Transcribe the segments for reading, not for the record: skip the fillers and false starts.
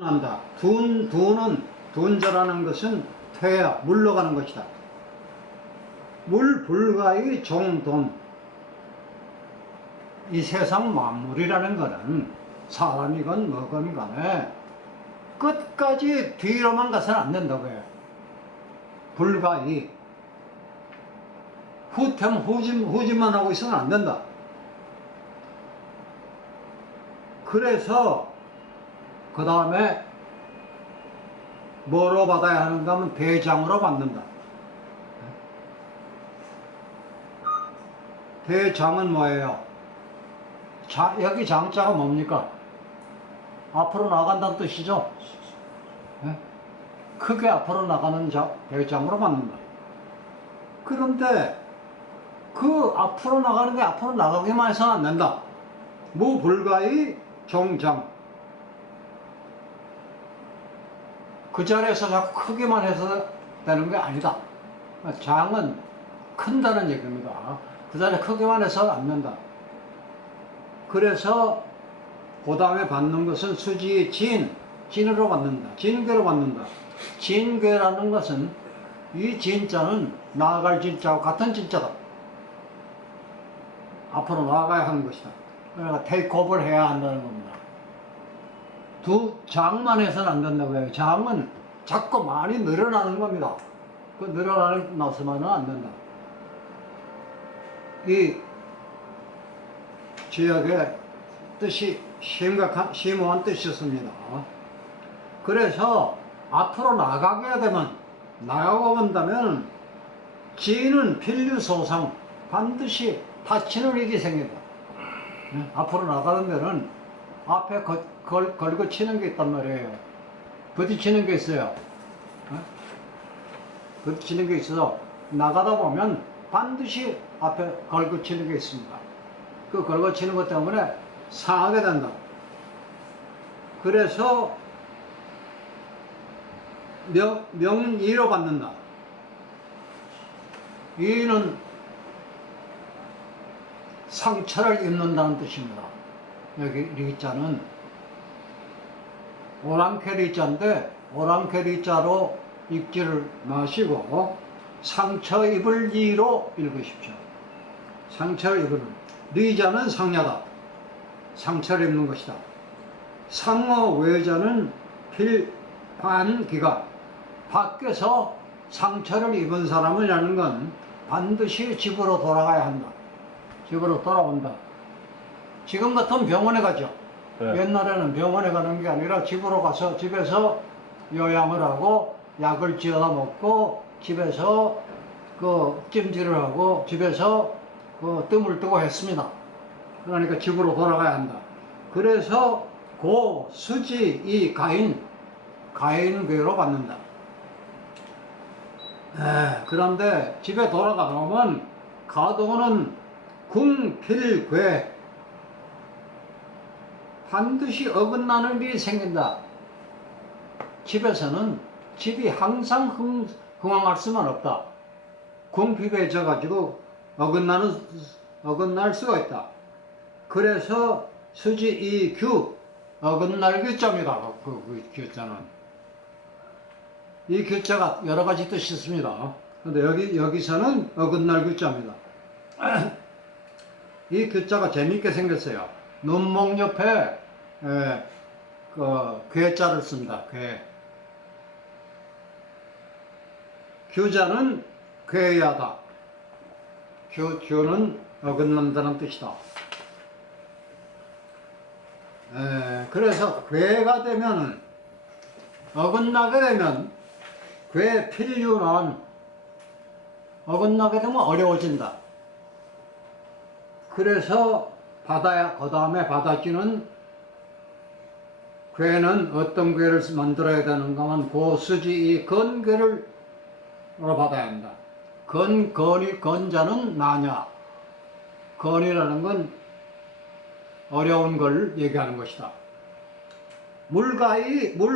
한다. 둔은 둔자라는 것은 퇴야 물러가는 것이다. 물 불가의 종돈. 이 세상 만물이라는 것은 사람이건 뭐건 간에 끝까지 뒤로만 가서는 안 된다고요. 불가의 후진만 하고 있으면 안 된다. 그래서 그 다음에 뭐로 받아야 하는가 하면 대장으로 받는다. 대장은 뭐예요? 여기 장자가 뭡니까? 앞으로 나간다는 뜻이죠? 네? 크게 앞으로 나가는 대장으로 받는다. 그런데 그 앞으로 나가는 게 앞으로 나가기만 해서는 안 된다. 무불가의 종장. 그 자리에서 자꾸 크기만 해서 되는 게 아니다. 장은 큰다는 얘기입니다. 그 자리에 크기만 해서 안 된다. 그래서 그 다음에 받는 것은 수지의 진으로 받는다. 진괴로 받는다. 진괴라는 것은 이 진자는 나아갈 진자와 같은 진자다. 앞으로 나아가야 하는 것이다. 그러니까 테이크오버를 해야 한다는 겁니다. 장만 해서는 안 된다고 해요. 장은 자꾸 많이 늘어나는 겁니다. 그 늘어나서만은 안 된다. 이 지역의 뜻이 심오한 뜻이었습니다. 그래서 앞으로 나가게 되면, 나가고 본다면 지는 필류소상, 반드시 다치는 일이 생긴다. 앞으로 나가는 데는 앞에 걸고 치는 게 있단 말이에요. 부딪히는 게 있어요. 부딪히는 게 있어서 나가다 보면 반드시 앞에 걸고 치는 게 있습니다. 그 걸고 치는 것 때문에 상하게 된다. 그래서 명의로 받는다. 이는 상처를 입는다는 뜻입니다. 여기 리자는 오랑캐리자인데 오랑캐리자로 읽지를 마시고 상처 입을 이로 읽으십시오. 상처를 입을 리자는 상야다. 상처를 입는 것이다. 상어 외자는 필반기가 밖에서 상처를 입은 사람이라는 건 반드시 집으로 돌아가야 한다. 집으로 돌아온다. 지금 같은 병원에 가죠. 네. 옛날에는 병원에 가는 게 아니라 집으로 가서 집에서 요양을 하고 약을 지어다 먹고 집에서 그 찜질을 하고 집에서 그 뜸을 뜨고 했습니다. 그러니까 집으로 돌아가야 한다. 그래서 고 수지 이 가인괴로 받는다. 그런데 집에 돌아가 보면 가도는 궁필괴, 반드시 어긋나는 일이 생긴다. 집에서는 집이 항상 흥황할 수만 없다. 궁핍에 져가지고 어긋날 수가 있다. 그래서 수지 이 어긋날 규자입니다. 그 규자는. 이 규자가 여러 가지 뜻이 있습니다. 근데 여기서는 어긋날 규자입니다. 이 규자가 재미있게 생겼어요. 눈목 옆에 괴자를 씁니다. 규자는 괴야다. 규는 어긋난다는 뜻이다. 그래서 괴가 되면은 어긋나게 되면 괴 필류는 어긋나게 되면 어려워진다. 그래서 그 다음에 받아지는 괴는 어떤 괴를 만들어야 되는가 하면 고수지 이 건괴를 받아야 한다. 건자는 나냐. 건이라는 건 어려운 걸 얘기하는 것이다. 물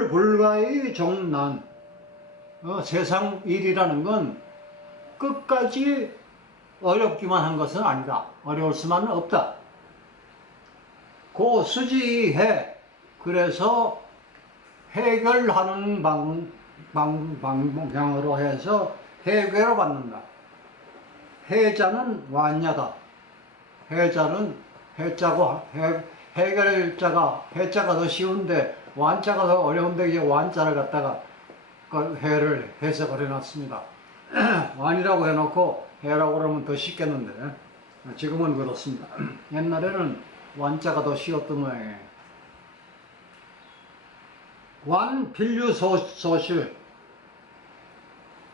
불가의 종난. 세상 일이라는 건 끝까지 어렵기만 한 것은 아니다. 어려울 수만은 없다. 고수지해. 그래서 해결하는 방향으로 해서 해괴로 받는다. 해자는 완야다. 해자는 해자고 해결자가 해자가 더 쉬운데 완자가 더 어려운데 이제 완자를 갖다가 그 해를 해석을 해놨습니다. 완이라고 해놓고 해라고 그러면 더 쉽겠는데 지금은 그렇습니다. 옛날에는 완자가 더 쉬웠던 모양이에요. 완 필류소실.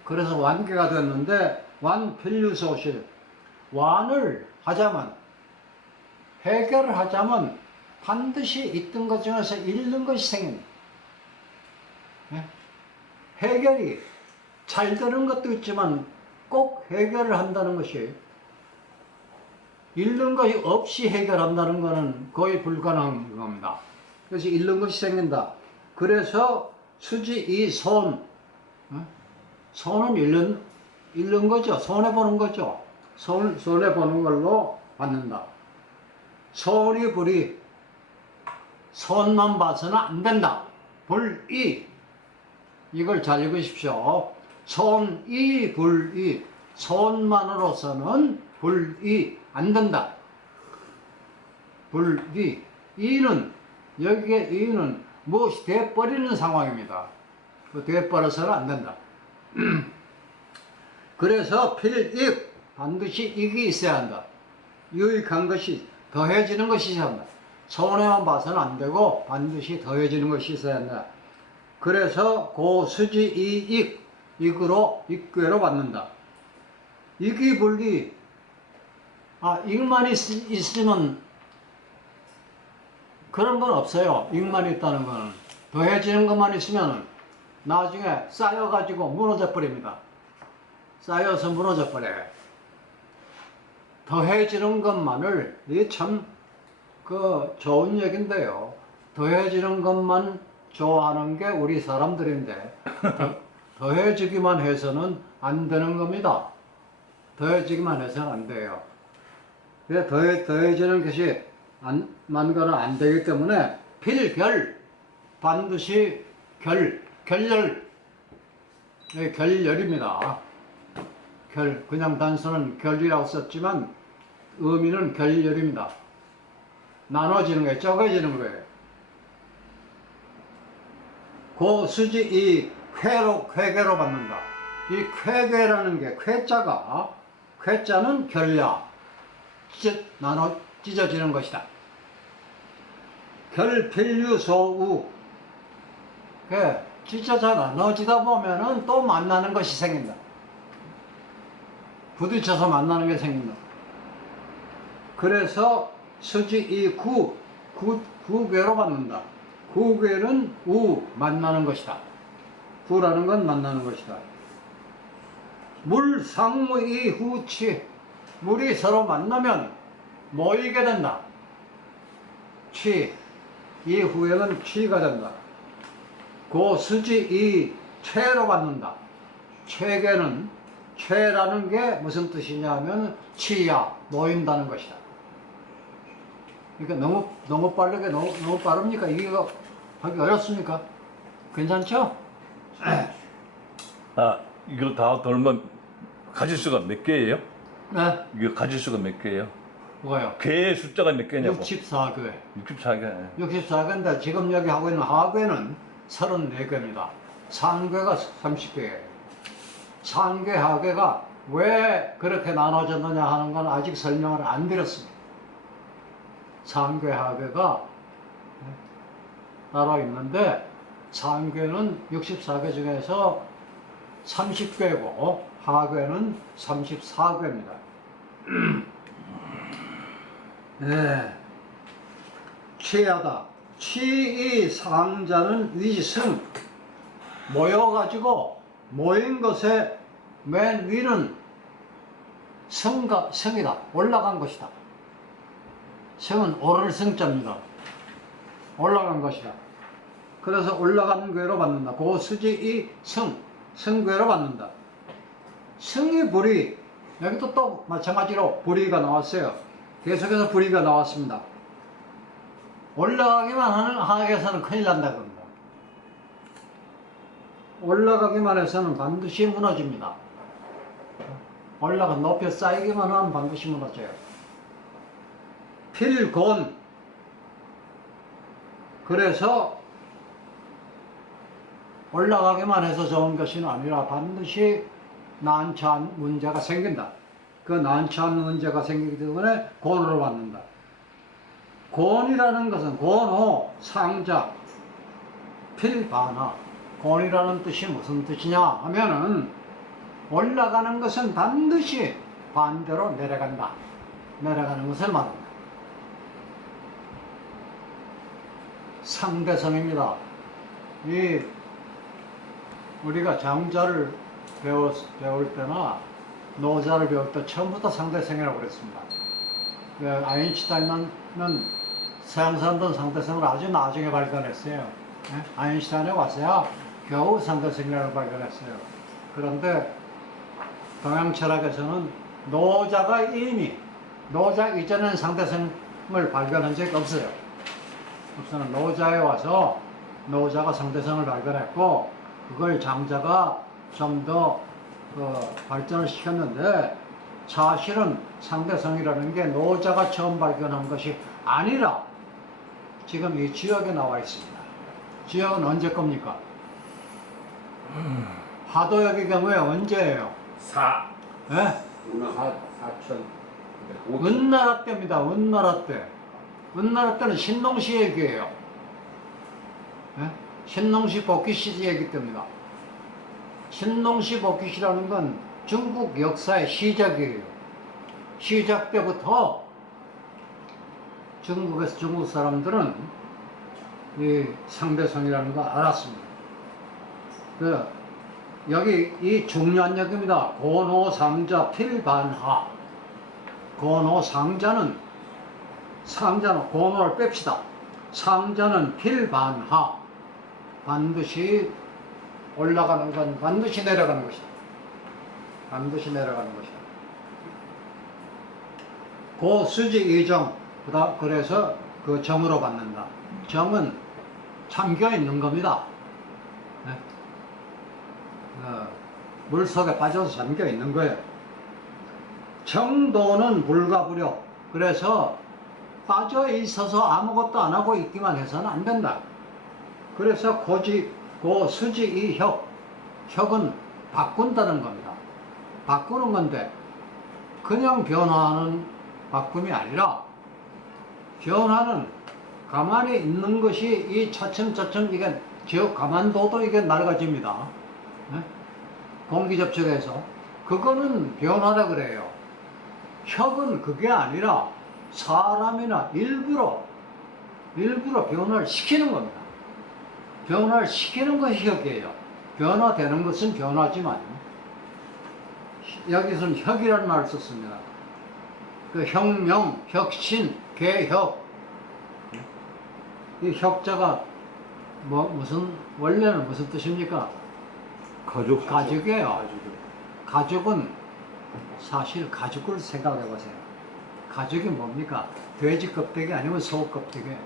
그래서 완계가 됐는데 완 필류소실. 완을 하자면 해결을 하자면 반드시 있던 것 중에서 잃는 것이 생깁니다. 해결이 잘 되는 것도 있지만 꼭 해결을 한다는 것이 잃는 것이 없이 해결한다는 것은 거의 불가능한 겁니다. 그래서 잃는 것이 생긴다. 그래서 수지 이 손, 손은 잃는 거죠. 손해보는 거죠. 손해보는 걸로 받는다. 손이 불이, 손만 봐서는 안 된다. 불이, 이걸 잘 읽으십시오. 손이 불이, 손만으로서는 불이 안 된다. 불이, 이는, 여기에 이는 무엇이 돼버리는 상황입니다. 돼버려서는 안 된다. 그래서 필익, 반드시 이익이 있어야 한다. 유익한 것이 더해지는 것이 있어야 한다. 손해만 봐서는 안 되고 반드시 더해지는 것이 있어야 한다. 그래서 고수지 이익, 이익으로 익괴로 받는다. 이익이 불리, 이익만 있으면 그런 건 없어요. 이익만 있다는 거는. 더해지는 것만 있으면 나중에 쌓여가지고 무너져 버립니다. 쌓여서 무너져 버려요. 더해지는 것만을, 이게 참 좋은 얘기인데요. 더해지는 것만 좋아하는 게 우리 사람들인데 더해지기만 해서는 안 되는 겁니다. 더해지기만 해서는 안 돼요. 더해지는 것이 만거는 안 되기 때문에 필결, 반드시 결렬, 결렬입니다. 그냥 단순은 결이라고 썼지만 의미는 결렬입니다. 나눠지는 거예요. 쪼개지는 거예요. 고수지 이 회계로 받는다. 이 회계라는 게 쾌자는 결야, 나눠 찢어지는 것이다. 결필류소우, 찢어져 나눠지다 보면은 또 만나는 것이 생긴다. 부딪혀서 만나는 게 생긴다. 그래서 수지 이 구괴로 받는다. 구괴는 만나는 것이다. 구라는 건 만나는 것이다. 물 상무 이 후치, 물이 서로 만나면 모이게 된다. 이 후에는 취가 된다. 고수지 이 최로 받는다. 최라는 게 무슨 뜻이냐면 취야, 모인다는 것이다. 그러니까 너무 빠르게 너무 빠릅니까? 이게 하기 어렵습니까? 괜찮죠? 이거 다 돌면 가지수가 몇 개예요? 네. 이거 가지수가 몇 개예요? 뭐요? 개의 숫자가 몇 개냐고? 64개. 64개. 64개인데 지금 여기 하고 있는 하괴는 34개입니다. 상괴가 30개예요. 상괴, 하괴가 왜 그렇게 나눠졌느냐 하는 건 아직 설명을 안 드렸습니다. 상괴, 하괴가 따로 있는데 상괴는 64개 중에서 30개고 하괴는 34개입니다. 네. 취하다. 취의 상자는 위승. 모여가지고 모인 것의 맨 위는 성이다. 올라간 것이다. 성은 오를 성자입니다. 올라간 것이다. 그래서 올라간 괴로 받는다. 고수지의 성괴로 받는다. 성이 불이, 여기도 또 마찬가지로 불이가 나왔어요. 계속해서 불이가 나왔습니다. 올라가기만 하는 하악에서는 큰일 난다 그럽니다. 올라가기만 해서는 반드시 무너집니다. 높이 쌓이기만 하면 반드시 무너져요. 필곤. 그래서 올라가기만 해서 좋은 것이 아니라 반드시 난처한 문제가 생긴다. 그 난처한 문제가 생기기 때문에 곤으로 받는다. 곤이라는 것은 곤호, 상자, 필반하. 곤이라는 뜻이 무슨 뜻이냐 하면은 올라가는 것은 반드시 반대로 내려간다. 내려가는 것을 말한다. 상대성입니다. 우리가 장자를 배울 때나 노자를 배울 때 처음부터 상대성이라고 그랬습니다. 아인슈타인은 서양 사람들은 상대성을 아주 나중에 발견했어요. 아인슈타인에 와서야 겨우 상대성이라고 발견했어요. 그런데 동양 철학에서는 노자 이전에는 상대성을 발견한 적이 없어요. 노자에 와서 노자가 상대성을 발견했고 그걸 장자가 좀 더 발전을 시켰는데 사실은 상대성이라는 게 노자가 처음 발견한 것이 아니라 지금 이 지역에 나와 있습니다. 지역은 언제 겁니까? 하도역의 경우에 언제예요? 예? 은나라 때입니다. 은나라 때. 은나라 때는 신농시 얘기예요. 예? 신농시 복귀시 얘기 때입니다. 신농시 복귀시라는 건 중국 역사의 시작이에요. 시작 때부터 중국에서 중국 사람들은 이 상대성이라는 거 알았습니다. 여기 이 중요한 얘기입니다. 곤호상자 필반하. 곤호상자는 곤호를 뺍시다. 상자는 필반하. 반드시 올라가는 건 반드시 내려가는 것이다. 반드시 내려가는 것이다. 고수지 이정. 그래서 그 정으로 받는다. 정은 잠겨 있는 겁니다. 네? 물 속에 빠져서 잠겨 있는 거예요. 정도는 불가불력. 그래서 빠져 있어서 아무것도 안 하고 있기만 해서는 안 된다. 그래서 고수지 이혁. 혁은 바꾼다는 겁니다. 바꾸는 건데 그냥 변화하는 바꿈이 아니라 변화는 가만히 있는 것이 이 차츰차츰 이게 가만둬도 이게 낡아집니다. 네? 공기 접촉해서 그거는 변화라 그래요. 혁은 그게 아니라 사람이나 일부러 변화를 시키는 겁니다. 변화를 시키는 것이 혁이에요. 변화되는 것은 변화지만 여기서는 혁이라는 말을 썼습니다. 그 혁명, 혁신, 개혁. 이 혁자가 원래는 무슨 뜻입니까? 가죽이에요. 가죽은 사실 가죽을 생각해 보세요. 가죽이 뭡니까? 돼지 껍데기 아니면 소 껍데기예요.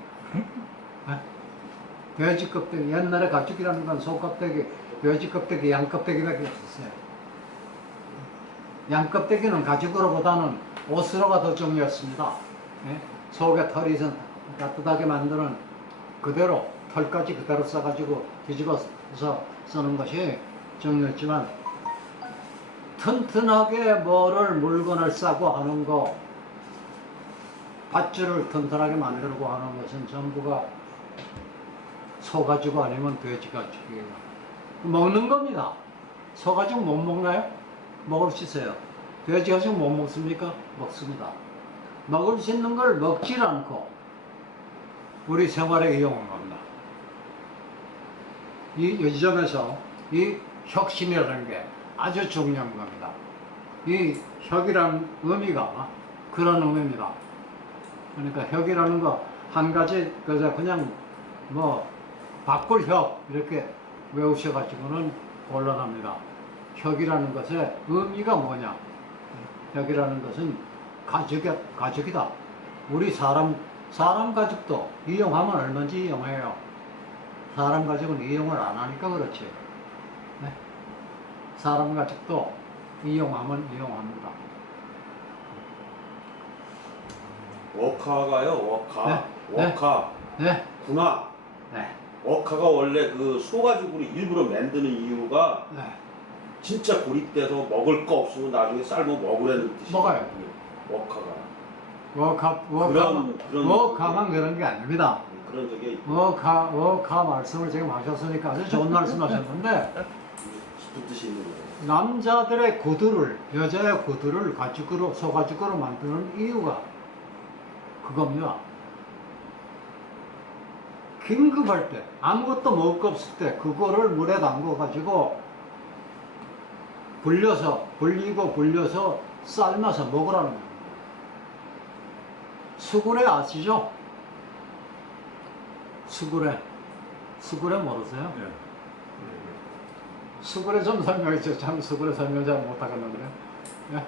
돼지 껍데기. 옛날에 가죽이라는 건 소 껍데기, 돼지 껍데기, 양 껍데기밖에 없었어요. 양 껍데기는 가죽으로보다는 옷으로가 더 중요했습니다. 예? 속에 털이 있어 따뜻하게 만드는 그대로 털까지 그대로 써가지고 뒤집어서 쓰는 것이 중요했지만 튼튼하게 물건을 싸고 하는 거, 밧줄을 튼튼하게 만들고 하는 것은 전부가 소가죽 아니면 돼지가죽이에요. 먹는 겁니다. 소가죽 못 먹나요? 먹을 수 있어요. 돼지가죽 못 먹습니까? 먹습니다. 먹을 수 있는 걸 먹질 않고 우리 생활에 이용한 겁니다. 이 점에서 이 혁신이라는 게 아주 중요한 겁니다. 이 혁이라는 의미가 그런 의미입니다. 그러니까 혁이라는 거 한 가지 그냥 바꿀 혁 이렇게 외우셔가지고는 곤란합니다. 혁이라는 것의 의미가 뭐냐? 혁이라는 것은 가죽이다. 우리 사람 가죽도 이용하면 얼마든지 이용해요. 사람 가죽은 이용을 안 하니까 그렇지. 네. 사람 가축도 이용하면 이용합니다. 워카가요, 워카. 네. 워카. 네. 구나. 네. 워카가 원래 그 소가죽으로 일부러 만드는 이유가 네. 진짜 고립돼서 먹을 거 없으면 나중에 삶아 먹으라는 뜻이에요. 먹어요. 워카가. 그런 워카만 그런 게 아닙니다. 그런 적이 있고 워카 말씀을 지금 하셨으니까 아주 좋은 말씀 하셨는데, 깊은 뜻이 있는 거예요. 남자들의 구두를, 여자의 구두를 가죽으로, 소가죽으로 만드는 이유가 그겁니다. 긴급할 때, 아무것도 먹을 거 없을 때, 그거를 물에 담궈가지고, 불려서 삶아서 먹으라는 거예요. 수구레 아시죠? 수구레 모르세요? 예. 수구레 좀 설명해 주세요. 참 수구레 설명 잘 못하겠는데. 예?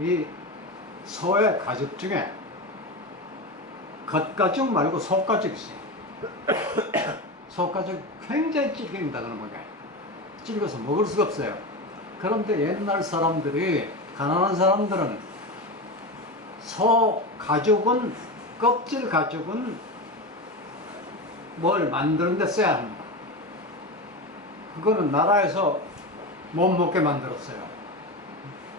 이 소의 가죽 중에 겉가죽 말고 속가죽이 있어요. 속가죽 굉장히 질깁니다. 그런 거게 질겨서 먹을 수가 없어요. 그런데 옛날 사람들이, 가난한 사람들은 소 가죽은, 껍질 가죽은 뭘 만드는 데 써야 합니다. 그거는 나라에서 못 먹게 만들었어요.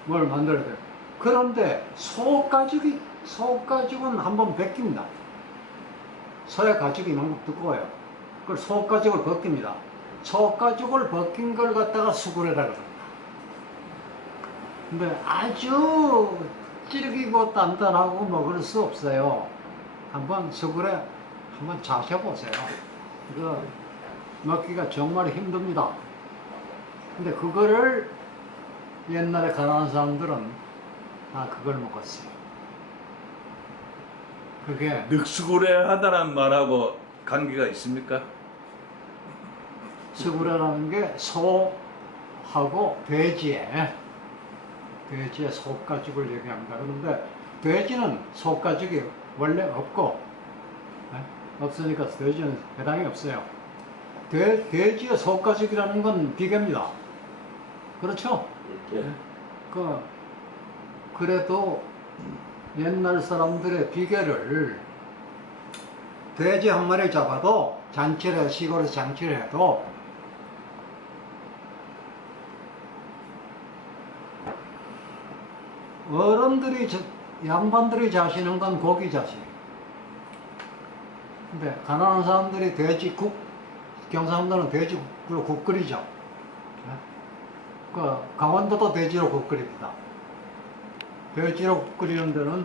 뭘 만들어야 돼요. 그런데 소가죽은 한번 벗깁니다. 소의 가죽이 너무 두꺼워요. 그걸 소가죽을 벗깁니다. 소가죽을 벗긴 걸 갖다가 수구레라고 합니다. 근데 아주 질기고 단단하고 먹을 수 없어요. 한번 수구레 한번 자셔보세요. 이거 먹기가 정말 힘듭니다. 근데 그거를 옛날에 가난한 사람들은 다 그걸 먹었어요. 그게 늑수구레 하다란 말하고 관계가 있습니까? 수구레라는 게 소하고 돼지의 속가죽을 얘기합니다. 그런데 돼지는 속가죽이 원래 없고, 없으니까 돼지는 해당이 없어요. 돼지의 속가죽이라는 건 비계입니다. 그렇죠? 예. 그래도 옛날 사람들의 비계를, 돼지 한 마리 잡아도 시골에서 잔치를 해도 양반들이 자시는 건 고기 자시. 근데 가난한 사람들이 경상도는 돼지국으로 국 끓이죠. 강원도도 돼지로 국 끓입니다. 돼지로 국 끓이는 데는